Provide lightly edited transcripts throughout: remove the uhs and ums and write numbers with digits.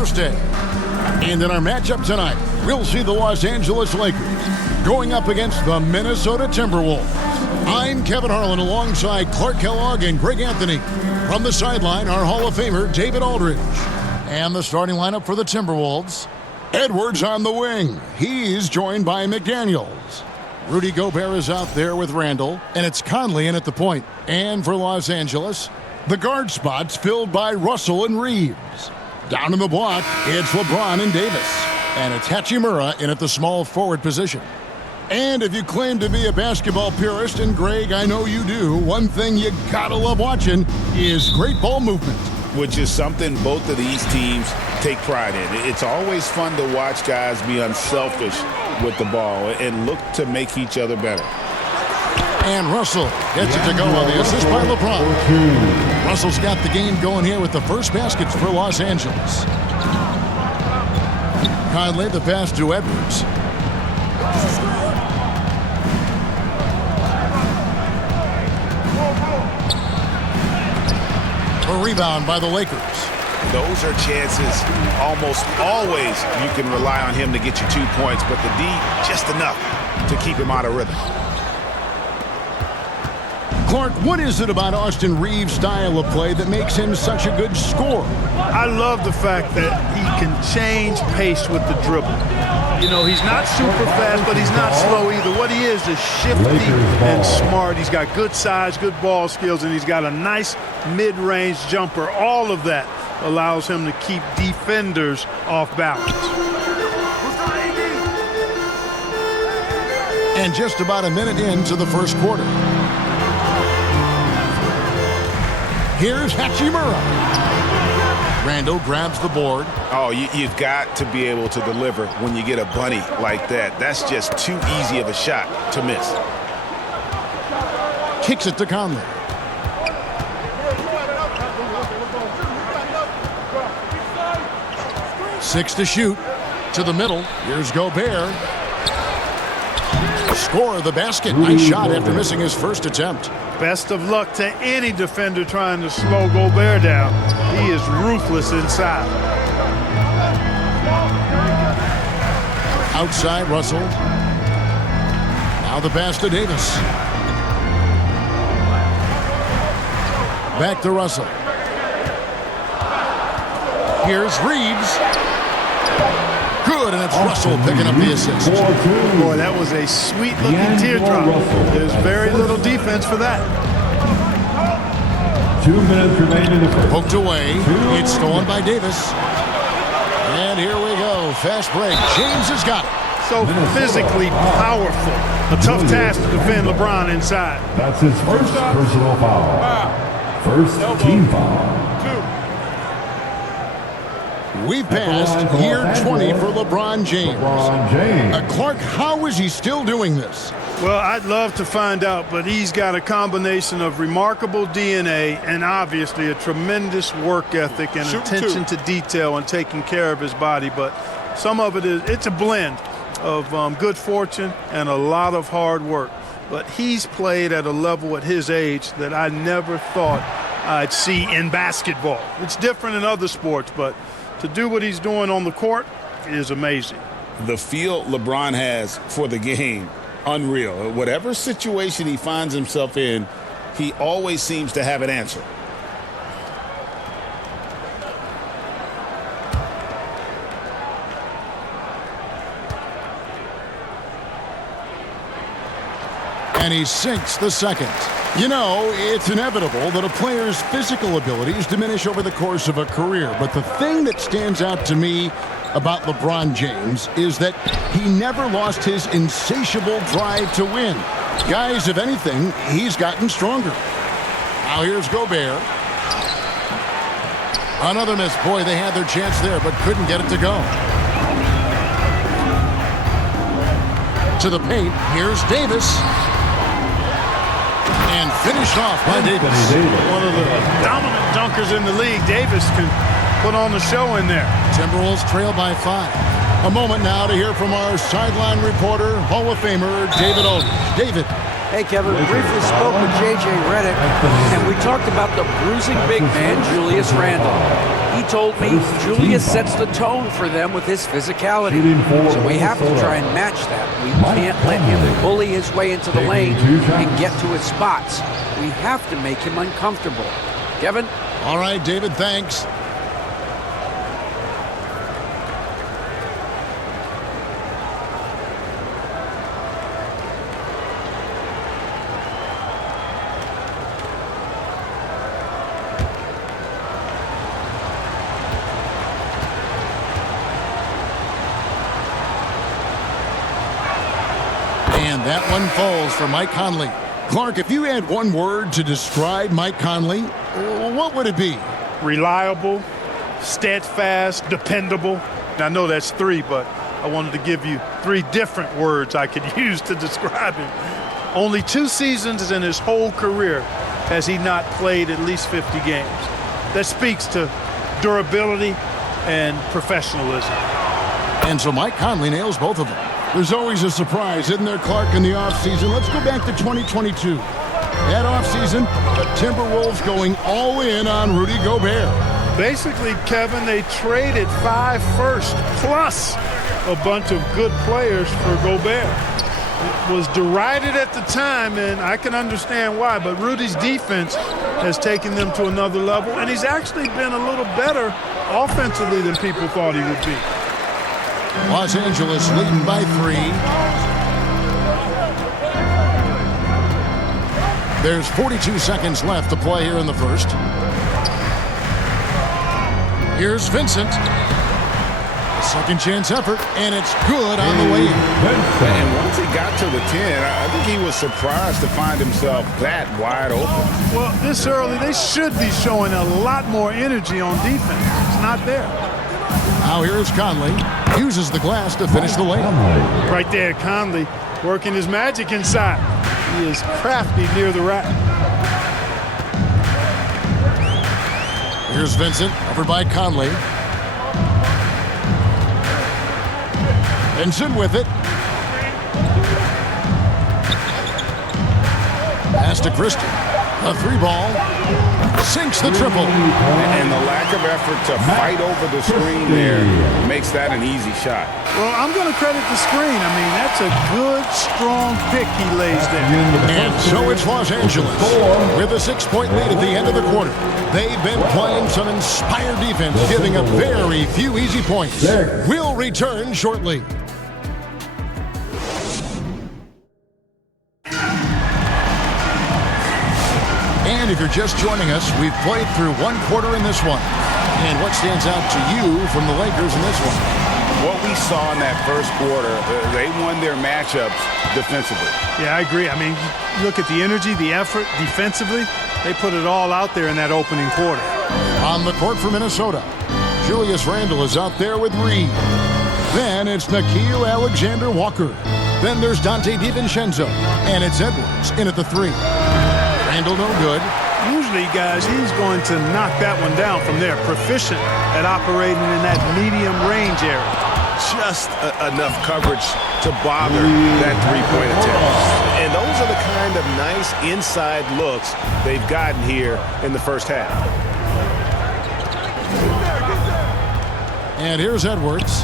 Thursday. And in our matchup tonight, we'll see the Los Angeles Lakers going up against the Minnesota Timberwolves. I'm Kevin Harlan alongside Clark Kellogg and Greg Anthony. From the sideline, our Hall of Famer, David Aldridge. And the starting lineup for the Timberwolves. Edwards on the wing. He's joined by McDaniels. Rudy Gobert is out there with Randall, and it's Conley in at the point. And for Los Angeles, the guard spots filled by Russell and Reeves. Down in the block, it's LeBron and Davis. And it's Hachimura in at the small forward position. And if you claim to be a basketball purist, and Greg, I know you do, one thing you gotta love watching is great ball movement. Which is something both of these teams take pride in. It's always fun to watch guys be unselfish with the ball and look to make each other better. And Russell gets it to go on the assist by LeBron. Russell's got the game going here with the first baskets for Los Angeles. Conley the pass to Edwards. A rebound by the Lakers. Those are chances almost always you can rely on him to get you 2 points, but the D just enough to keep him out of rhythm. Clark, what is it about Austin Reeves' style of play that makes him such a good scorer? I love the fact that he can change pace with the dribble. You know, he's not super fast, but he's not slow either. What he is shifty and smart. He's got good size, good ball skills, and he's got a nice mid-range jumper. All of that allows him to keep defenders off balance. And just about a minute into the first quarter. Here's Hachimura. Randall grabs the board. Oh, you've got to be able to deliver when you get a bunny like that. That's just too easy of a shot to miss. Kicks it to Conley. Six to shoot. To the middle. Here's Gobert. Score the basket. Nice shot after missing his first attempt. Best of luck to any defender trying to slow Gobert down. He is ruthless inside. Outside, Russell. Now the pass to Davis. Back to Russell. Here's Reeves. Good, and it's Russell picking up the assist. Boy, that was a sweet-looking teardrop. There's very little defense for that. 2 minutes remaining in the first. Poked away. It's stolen by Davis. And here we go. Fast break. James has got it. So physically powerful. A tough task to defend LeBron inside. That's his first personal foul. First team foul. We've passed year 20 for LeBron James. Clark, how is he still doing this? Well, I'd love to find out, but he's got a combination of remarkable DNA and obviously a tremendous work ethic and attention to detail and taking care of his body. But some of it's a blend of good fortune and a lot of hard work. But he's played at a level at his age that I never thought I'd see in basketball. It's different in other sports, but to do what he's doing on the court is amazing. The feel LeBron has for the game, unreal. Whatever situation he finds himself in, he always seems to have an answer. And he sinks the second. You know, it's inevitable that a player's physical abilities diminish over the course of a career. But the thing that stands out to me about LeBron James is that he never lost his insatiable drive to win. Guys, if anything, he's gotten stronger. Now here's Gobert. Another miss. Boy, they had their chance there, but couldn't get it to go. To the paint, here's Davis. And finished off by Davis. One of the dominant dunkers in the league. Davis can put on the show in there. Timberwolves trail by 5. A moment now to hear from our sideline reporter, Hall of Famer, David Aldridge. David. Hey, Kevin, we briefly spoke with J.J. Redick, and we talked about the bruising big man, Julius Randle. He told me Julius sets the tone for them with his physicality. So we have to try and match that. We can't let him bully his way into the lane and get to his spots. We have to make him uncomfortable. Kevin? All right, David, thanks. And that one falls for Mike Conley. Clark, if you had one word to describe Mike Conley, what would it be? Reliable, steadfast, dependable. Now, I know that's three, but I wanted to give you three different words I could use to describe him. Only 2 seasons in his whole career has he not played at least 50 games. That speaks to durability and professionalism. And so Mike Conley nails both of them. There's always a surprise, isn't there, Clark, in the offseason? Let's go back to 2022. That offseason, the Timberwolves going all in on Rudy Gobert. Basically, Kevin, they traded 5 firsts plus a bunch of good players for Gobert. It was derided at the time, and I can understand why, but Rudy's defense has taken them to another level, and he's actually been a little better offensively than people thought he would be. Los Angeles leading by 3. There's 42 seconds left to play here in the first. Here's Vincent. A second chance effort, and it's good on the way in. And once he got to the 10, I think he was surprised to find himself that wide open. Well, this early, they should be showing a lot more energy on defense. It's not there. Now here's Conley. Uses the glass to finish the layup. Right there, Conley working his magic inside. He is crafty near the rack. Here's Vincent, over by Conley. Vincent with it. Pass to Christian. A 3-ball. Sinks the triple. And the lack of effort to fight over the screen there makes that an easy shot. Well, I'm going to credit the screen. I mean, that's a good, strong pick he lays there. And so it's Los Angeles with a 6-point lead at the end of the quarter. They've been playing some inspired defense, giving up very few easy points. We'll return shortly. And if you're just joining us, we've played through 1 quarter in this one. And what stands out to you from the Lakers in this one? What we saw in that first quarter, they won their matchups defensively. Yeah, I agree. I mean, look at the energy, the effort defensively. They put it all out there in that opening quarter. On the court for Minnesota, Julius Randle is out there with Reed. Then it's Nickeil Alexander-Walker. Then there's Dante DiVincenzo. And it's Edwards in at the 3. Randle no good. Usually, guys, he's going to knock that one down from there. Proficient at operating in that medium range area. Just enough coverage to bother that 3-point attempt. And those are the kind of nice inside looks they've gotten here in the first half. And here's Edwards.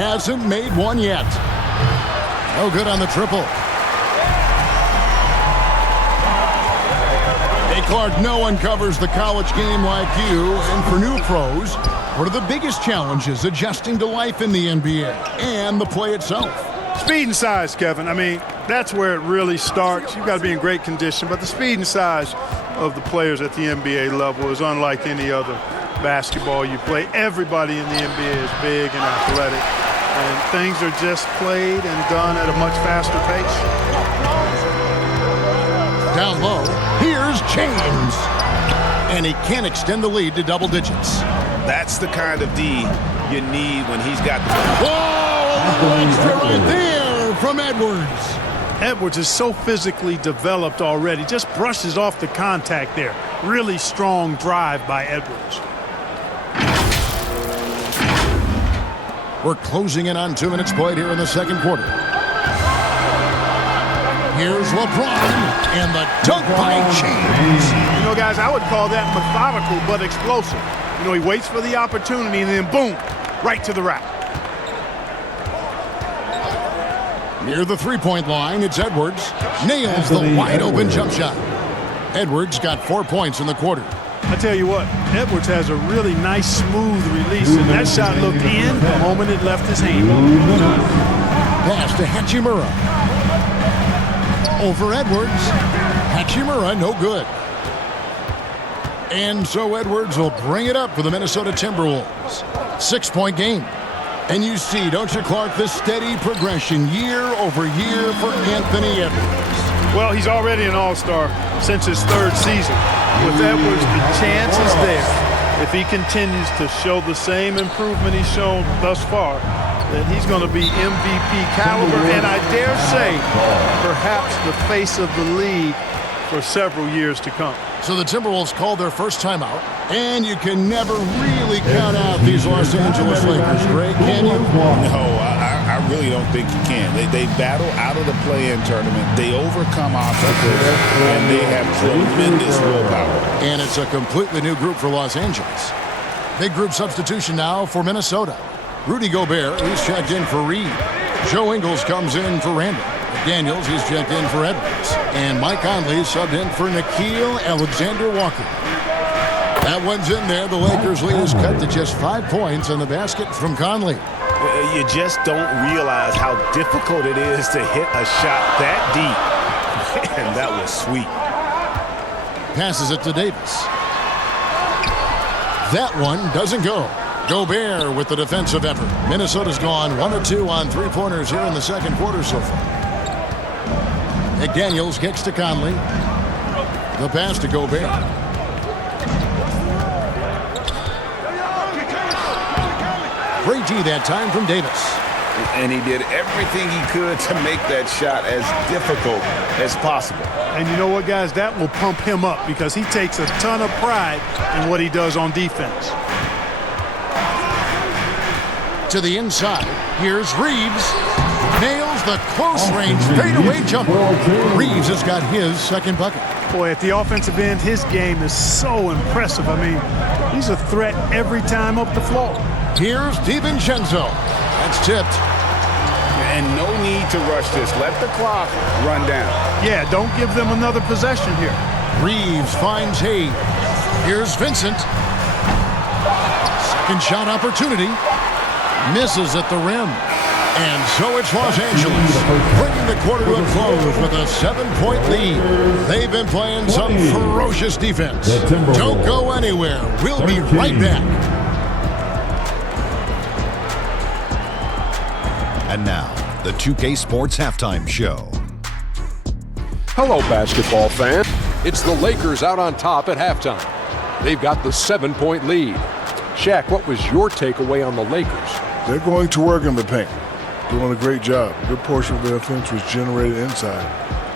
Hasn't made one yet. No good on the triple. Hey, Clark, no one covers the college game like you. And for new pros, what are the biggest challenges adjusting to life in the NBA and the play itself? Speed and size, Kevin. I mean, that's where it really starts. You've got to be in great condition. But the speed and size of the players at the NBA level is unlike any other basketball you play. Everybody in the NBA is big and athletic. And things are just played and done at a much faster pace. Down low, here's James. And he can't extend the lead to double digits. That's the kind of D you need when he's got the ball. Whoa, a little extra right there from Edwards. Edwards is so physically developed already. Just brushes off the contact there. Really strong drive by Edwards. We're closing in on 2 minutes played here in the second quarter. Here's LeBron and the dunk by James. You know, guys, I would call that methodical but explosive. You know, he waits for the opportunity and then boom, right to the rack. Near the three-point line, it's Edwards. Nails the wide-open jump shot. Edwards got 4 points in the quarter. I tell you what, Edwards has a really nice, smooth release, and that shot looked in the moment it left his hand. Pass to Hachimura. Over Edwards. Hachimura, no good. And so Edwards will bring it up for the Minnesota Timberwolves. 6-point game. And you see, don't you, Clark, the steady progression year over year for Anthony Edwards. Well, he's already an all-star since his third season. With Edwards, the chance is there, if he continues to show the same improvement he's shown thus far, that he's going to be MVP caliber, and I dare say, perhaps the face of the league for several years to come. So the Timberwolves called their first timeout, and you can never really count out these Los Angeles Lakers, Greg, can you? No, I really don't think you can. They battle out of the play-in tournament. They overcome obstacles, and they have tremendous willpower. And it's a completely new group for Los Angeles. Big group substitution now for Minnesota. Rudy Gobert, he's checked in for Reed. Joe Ingles comes in for Randall. Daniels, he's checked in for Edwards. And Mike Conley subbed in for Nickeil Alexander-Walker. That one's in there. The Lakers' lead is cut to just 5 points in the basket from Conley. You just don't realize how difficult it is to hit a shot that deep. And that was sweet. Passes it to Davis. That one doesn't go. Gobert with the defensive effort. Minnesota's gone 1 of 2 on three-pointers here in the second quarter so far. McDaniels kicks to Conley. The pass to Gobert. Great D that time from Davis. And he did everything he could to make that shot as difficult as possible. And you know what, guys? That will pump him up because he takes a ton of pride in what he does on defense. To the inside. Here's Reeves. Nails the close-range fadeaway jumper. Reeves has got his second bucket. Boy, at the offensive end, his game is so impressive. I mean, he's a threat every time up the floor. Here's DiVincenzo. That's tipped. And no need to rush this. Let the clock run down. Yeah, don't give them another possession here. Reeves finds Hayes. Here's Vincent. Second shot opportunity. Misses at the rim. And so it's Los Angeles, bringing the quarter to a close with a 7-point lead. They've been playing some ferocious defense. Don't go anywhere. We'll be right back. And now, the 2K Sports Halftime Show. Hello, basketball fan. It's the Lakers out on top at halftime. They've got the 7-point lead. Shaq, what was your takeaway on the Lakers? They're going to work in the paint. Doing a great job. A good portion of their offense was generated inside.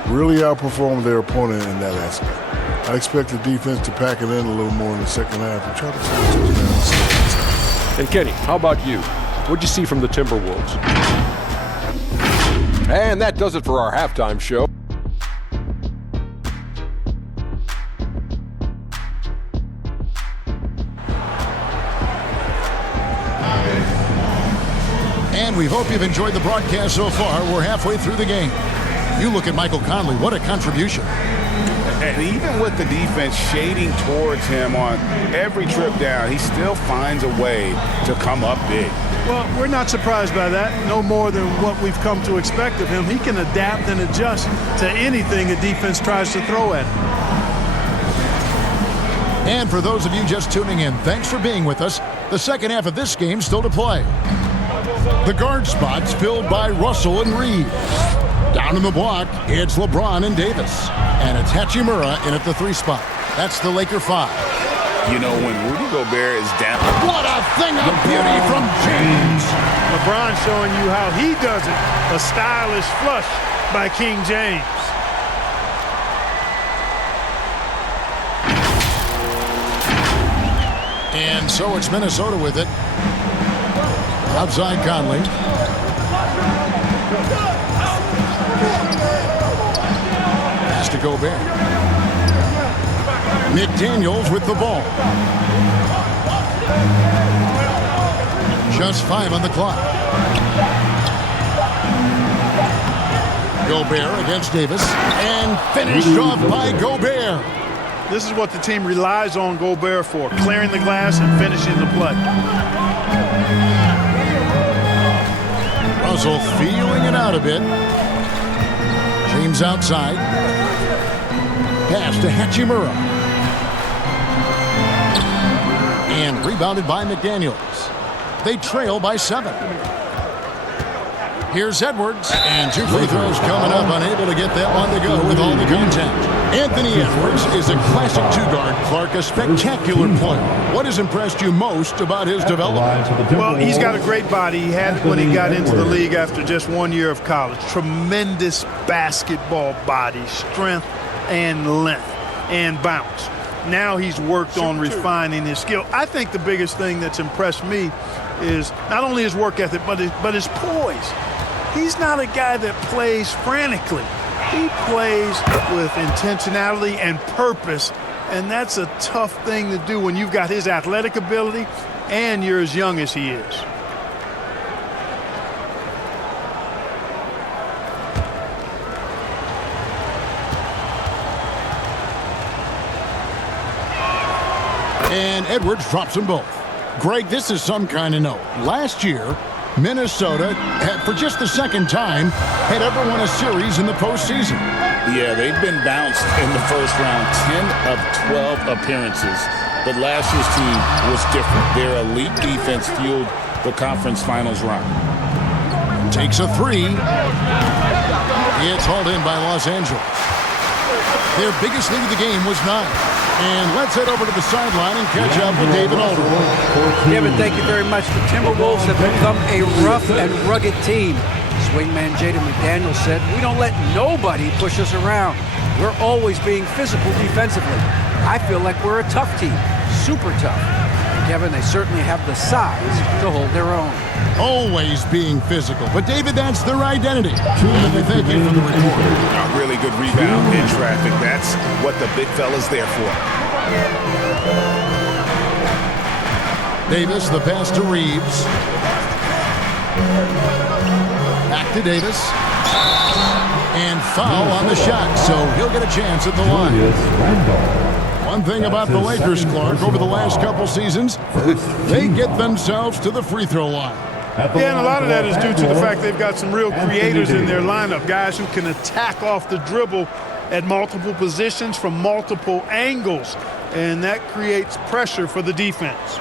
Really outperformed their opponent in that aspect. I expect the defense to pack it in a little more in the second half and try to force those down. And Kenny, how about you? What'd you see from the Timberwolves? And that does it for our halftime show. And we hope you've enjoyed the broadcast so far. We're halfway through the game. You look at Michael Conley. What a contribution. And even with the defense shading towards him on every trip down, he still finds a way to come up big. Well, we're not surprised by that. No more than what we've come to expect of him. He can adapt and adjust to anything a defense tries to throw at him. And for those of you just tuning in, thanks for being with us. The second half of this game still to play. The guard spots filled by Russell and Reeves. Down in the block, it's LeBron and Davis. And it's Hachimura in at the 3 spot. That's the Laker 5. You know, when Rudy Gobert is down. What a thing of beauty from James. LeBron showing you how he does it. A stylish flush by King James. And so it's Minnesota with it. Outside Conley. Pass to Gobert. McDaniels with the ball. Just 5 on the clock. Gobert against Davis, and finished off by Gobert. This is what the team relies on Gobert for, clearing the glass and finishing the play. Russell feeling it out a bit. James outside. Pass to Hachimura. And rebounded by McDaniels. They trail by 7. Here's Edwards, and 2 free throws coming up, unable to get that one to go with all the contact. Anthony Edwards is a classic 2-guard, Clark, a spectacular player. What has impressed you most about his development? Well, he's got a great body. He had it when he got into the league after just 1 year of college. Tremendous basketball body, strength and length and bounce. Now he's worked on refining his skill. I think the biggest thing that's impressed me is not only his work ethic, but his poise. He's not a guy that plays frantically. He plays with intentionality and purpose, and that's a tough thing to do when you've got his athletic ability and you're as young as he is. And Edwards drops them both. Greg, this is some kind of note. Last year, Minnesota, for just the second time, had ever won a series in the postseason. Yeah, they've been bounced in the first round, 10 of 12 appearances. But last year's team was different. Their elite defense fueled the conference finals run. Takes a 3. It's hauled in by Los Angeles. Their biggest lead of the game was 9. And let's head over to the sideline and catch up with David Alderwood. David, thank you very much. The Timberwolves have become a rough and rugged team. Swingman Jaden McDaniels said, "We don't let nobody push us around. We're always being physical defensively. I feel like we're a tough team, super tough." And Kevin, they certainly have the size to hold their own. Always being physical. But David, that's their identity. And we thank you for the report. A really good rebound in traffic. That's what the big fella's there for. Davis, the pass to Reeves. Back to Davis. And foul on the shot, so he'll get a chance at the line. One thing about the Lakers, Clark, over the last couple seasons, they get themselves to the free throw line. Yeah, and a lot of that is due to the fact they've got some real creators in their lineup, guys who can attack off the dribble at multiple positions from multiple angles, and that creates pressure for the defense.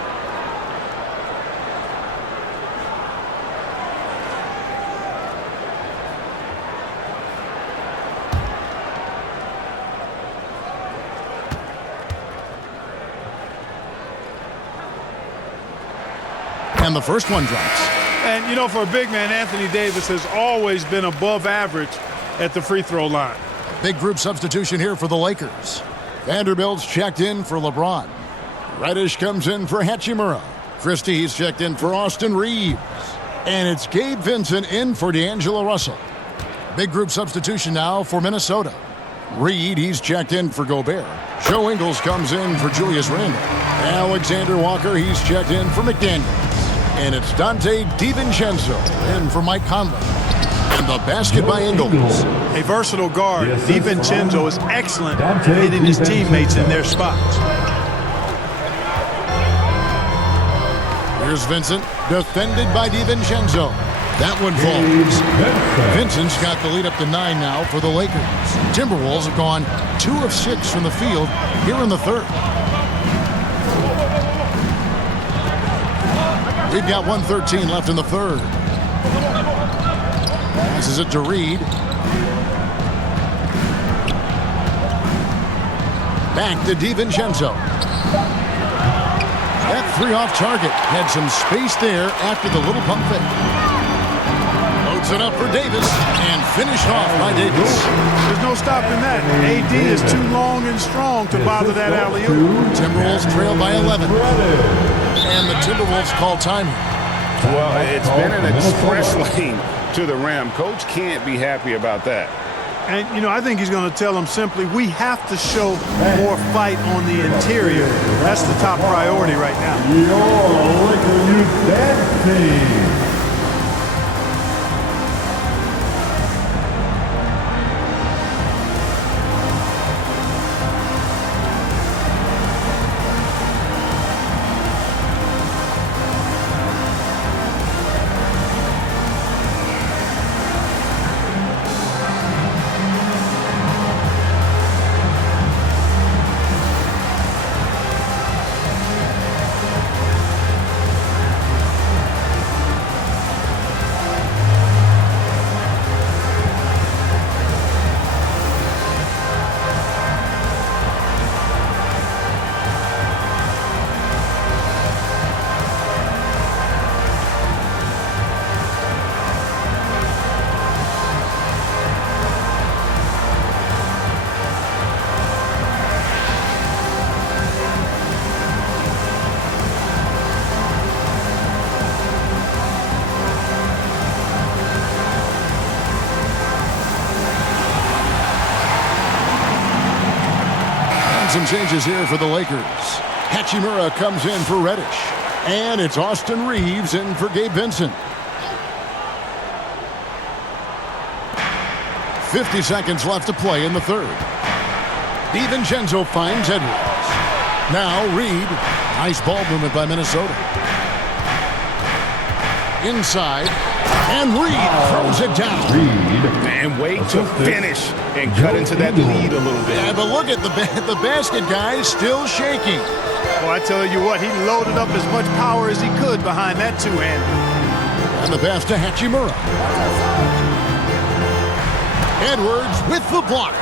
And the first one drops. And, you know, for a big man, Anthony Davis has always been above average at the free throw line. Big group substitution here for the Lakers. Vanderbilt's checked in for LeBron. Reddish comes in for Hachimura. Christie's checked in for Austin Reeves. And it's Gabe Vincent in for D'Angelo Russell. Big group substitution now for Minnesota. Reed, he's checked in for Gobert. Joe Ingles comes in for Julius Randle. Alexander Walker, he's checked in for McDaniels. And it's Dante DiVincenzo in for Mike Conley. And the basket by Ingles. A versatile guard, DiVincenzo is excellent at hitting his teammates in their spots. Here's Vincent, defended by DiVincenzo. That one falls. Vincent's got the lead up to 9 now for the Lakers. Timberwolves have gone 2 of 6 from the field here in the third. We've got 1:13 left in the third. Passes it to Reed. Back to DiVincenzo. That 3 off target. Had some space there after the little pump fake. Loads it up for Davis and finished off by Davis. There's no stopping that. AD is too long and strong to bother that alley-oop. Timberwolves trail by 11. And the Timberwolves call time. Well, it's been an express lane to the rim. Coach can't be happy about that. And, you know, I think he's going to tell them simply, we have to show more fight on the interior. That's the top priority right now. Your Laker Youth Dance Team. Some changes here for the Lakers. Hachimura comes in for Reddish. And it's Austin Reeves in for Gabe Vincent. 50 seconds left to play in the third. DiVincenzo finds Edwards. Now Reed. Nice ball movement by Minnesota. Inside. And Reed throws it down. And wait to finish and cut into that lead a little bit. Yeah, but look at the basket, guys, still shaking. Well, I tell you what, he loaded up as much power as he could behind that two-hand. And the pass to Hachimura. Edwards with the block.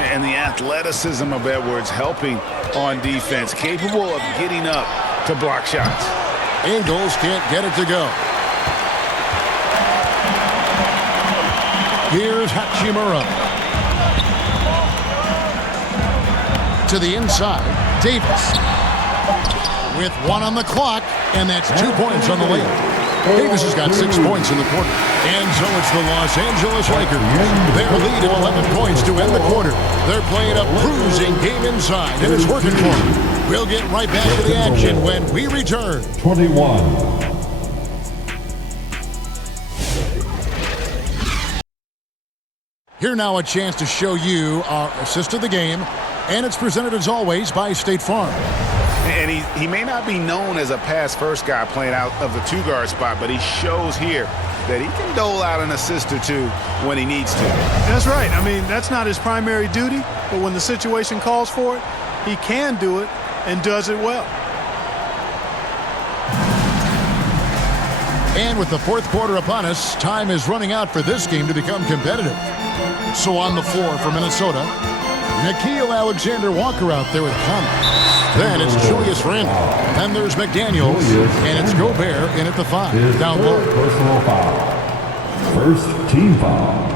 And the athleticism of Edwards helping on defense, capable of getting up to block shots. Ingles can't get it to go. Here's Hachimura. To the inside, Davis. With 1 on the clock, and that's 2 points on the layup. Davis has got 6 points in the quarter. And so it's the Los Angeles Lakers. Their lead at 11 points to end the quarter. They're playing a bruising game inside, and it's working for them. We'll get right back to the action when we return. 21. Here now a chance to show you our assist of the game, and it's presented as always by State Farm. And he may not be known as a pass-first guy playing out of the two-guard spot, but he shows here that he can dole out an assist or two when he needs to. That's right. I mean, that's not his primary duty, but when the situation calls for it, he can do it and does it well. And with the fourth quarter upon us, time is running out for this game to become competitive. So on the floor for Minnesota, Nickeil Alexander-Walker out there with comments. Then it's Julius Randle. Then there's McDaniels, and it's Gobert in at the 5. Down low. Personal foul. First team foul.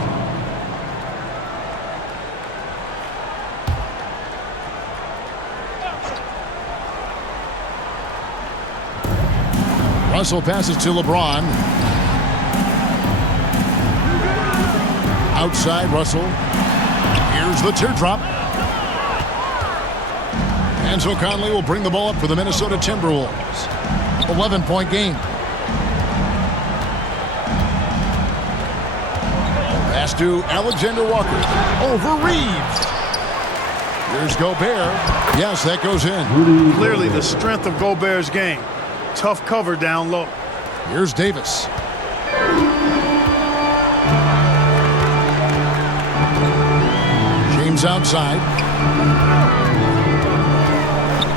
Russell passes to LeBron. Outside Russell. Here's the teardrop. Enzo Conley will bring the ball up for the Minnesota Timberwolves. 11-point game. Pass to Alexander Walker. Over Reeves. Here's Gobert. Yes, that goes in. Clearly the strength of Gobert's game. Tough cover down low. Here's Davis. James outside.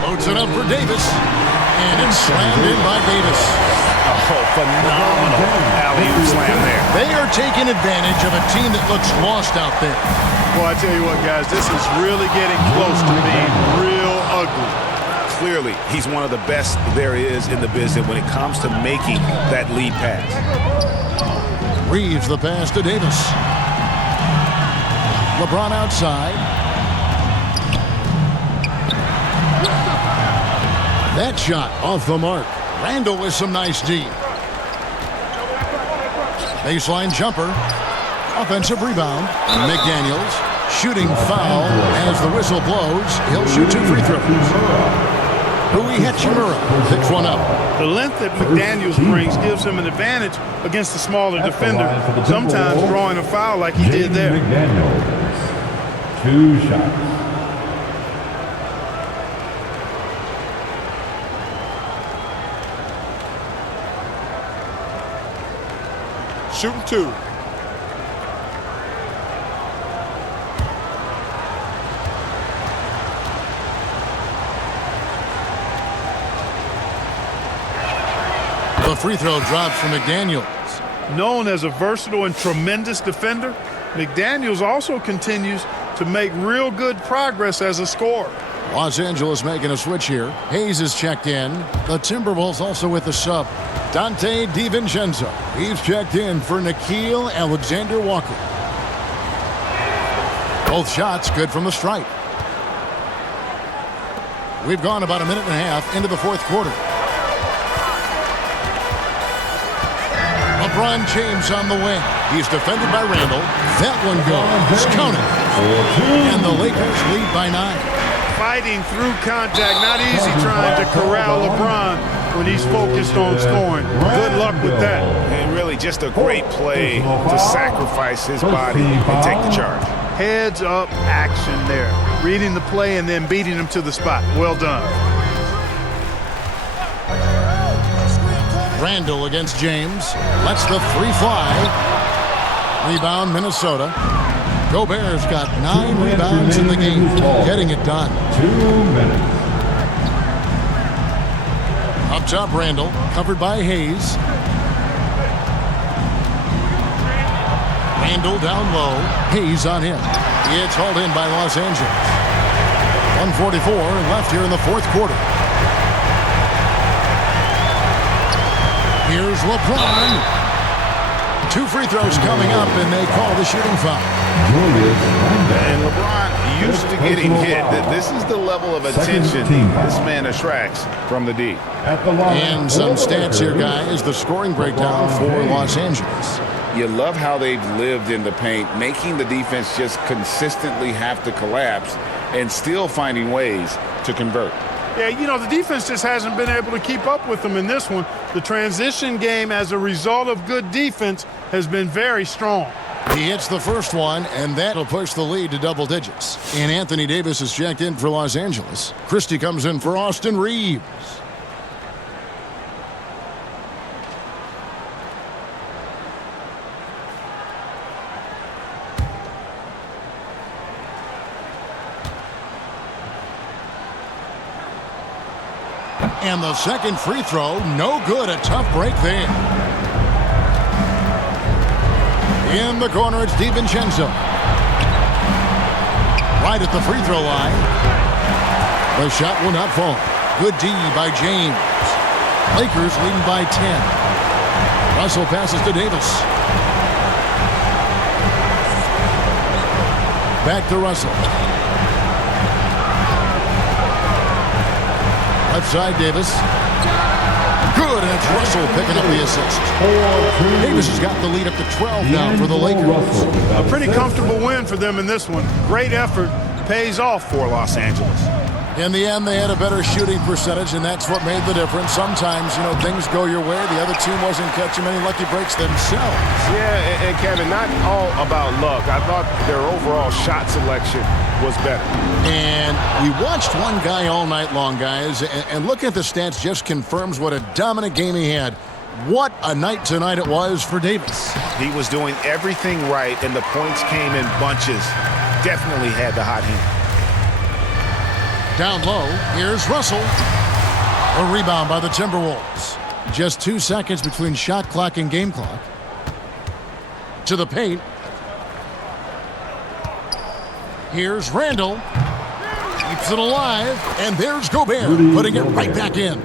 Loads it up for Davis. And it's slammed in by Davis. Oh, phenomenal alley-oop slam there. They are taking advantage of a team that looks lost out there. Well, I tell you what, guys, this is really getting close to being real ugly. Clearly, he's one of the best there is in the business when it comes to making that lead pass. Reeves the pass to Davis. LeBron outside. That shot off the mark. Randle with some nice D. Baseline jumper. Offensive rebound. McDaniels shooting foul as the whistle blows. He'll shoot 2 free throws. Rui Hachimura picks one up. The length that McDaniels brings gives him an advantage against the smaller defender, sometimes drawing a foul like he did there. McDaniels, 2 shots. Shooting 2. The free throw drops from McDaniels. Known as a versatile and tremendous defender, McDaniels also continues to make real good progress as a scorer. Los Angeles making a switch here. Hayes is checked in. The Timberwolves also with the sub. Dante DiVincenzo. He's checked in for Nickeil Alexander-Walker. Both shots good from the stripe. We've gone about a minute and a half into the fourth quarter. LeBron James on the wing. He's defended by Randall. That one goes. Counted. And the Lakers lead by 9. Fighting through contact, not easy trying to corral LeBron when he's focused on scoring. Good luck with that. And really just a great play to sacrifice his body and take the charge. Heads up action there. Reading the play and then beating him to the spot. Well done. Randall against James. Lets the 3 fly. Rebound Minnesota. Gobert's got 9 rebounds in the game. Getting it done. 2 minutes. Up top, Randall. Covered by Hayes. Randall down low. Hayes on him. It's hauled in by Los Angeles. 1:44 left here in the fourth quarter. Here's LeBron. 2 free throws coming up, and they call the shooting foul. And LeBron used to getting hit. This is the level of attention this man attracts from the D. And some stats here, guys. The scoring breakdown for Los Angeles. You love how they've lived in the paint, making the defense just consistently have to collapse and still finding ways to convert. Yeah, you know, the defense just hasn't been able to keep up with them in this one. The transition game, as a result of good defense, has been very strong. He hits the first one, and that'll push the lead to double digits. And Anthony Davis is checked in for Los Angeles. Christie comes in for Austin Reeves. And the second free throw, no good. A tough break there. In the corner, it's DiVincenzo. Right at the free throw line. The shot will not fall. Good D by James. Lakers leading by 10. Russell passes to Davis. Back to Russell. Left side, Davis. Good, and it's Russell picking up the assist. Davis has got the lead up to 12 now for the Lakers. A pretty comfortable win for them in this one. Great effort. Pays off for Los Angeles. In the end, they had a better shooting percentage, and that's what made the difference. Sometimes, you know, things go your way. The other team wasn't catching many lucky breaks themselves. Yeah, and Kevin, not all about luck. I thought their overall shot selection was better. And we watched one guy all night long, guys, and looking at the stats just confirms what a dominant game he had. What a night tonight it was for Davis. He was doing everything right, and the points came in bunches. Definitely had the hot hand. Down low, here's Russell. A rebound by the Timberwolves. Just 2 seconds between shot clock and game clock. To the paint. Here's Randall. Keeps it alive. And there's Gobert putting it right back in.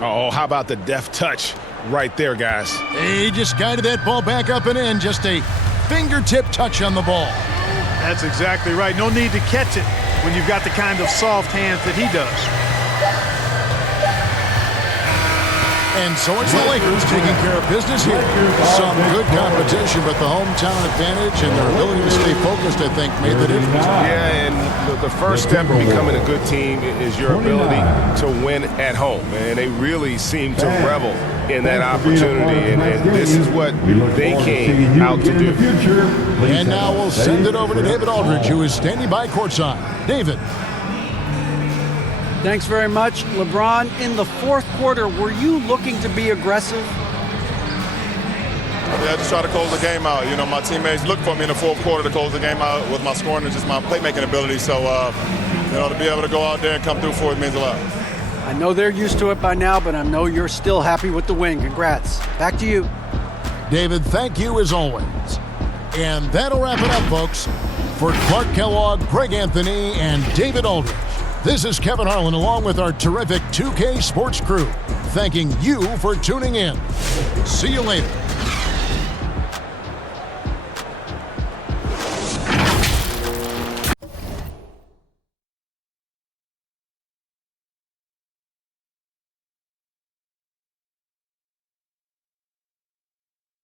Oh, how about the deft touch right there, guys? He just guided that ball back up and in. Just a fingertip touch on the ball. That's exactly right. No need to catch it when you've got the kind of soft hands that he does. And so it's the Lakers taking care of business here. Some good competition, but the hometown advantage and their ability to stay focused, I think, made the difference. Yeah, and the first step in becoming a good team is your ability to win at home. And they really seem to revel in that opportunity. And this is what they came out to do. And now we'll send it over to David Aldridge, who is standing by courtside. David. Thanks very much. LeBron, in the fourth quarter, were you looking to be aggressive? Yeah, just try to close the game out. You know, my teammates looked for me in the fourth quarter to close the game out with my scoring and just my playmaking ability. So, you know, to be able to go out there and come through for it means a lot. I know they're used to it by now, but I know you're still happy with the win. Congrats. Back to you. David, thank you as always. And that'll wrap it up, folks. For Clark Kellogg, Greg Anthony, and David Aldridge, this is Kevin Harlan along with our terrific 2K Sports crew, thanking you for tuning in. See you later.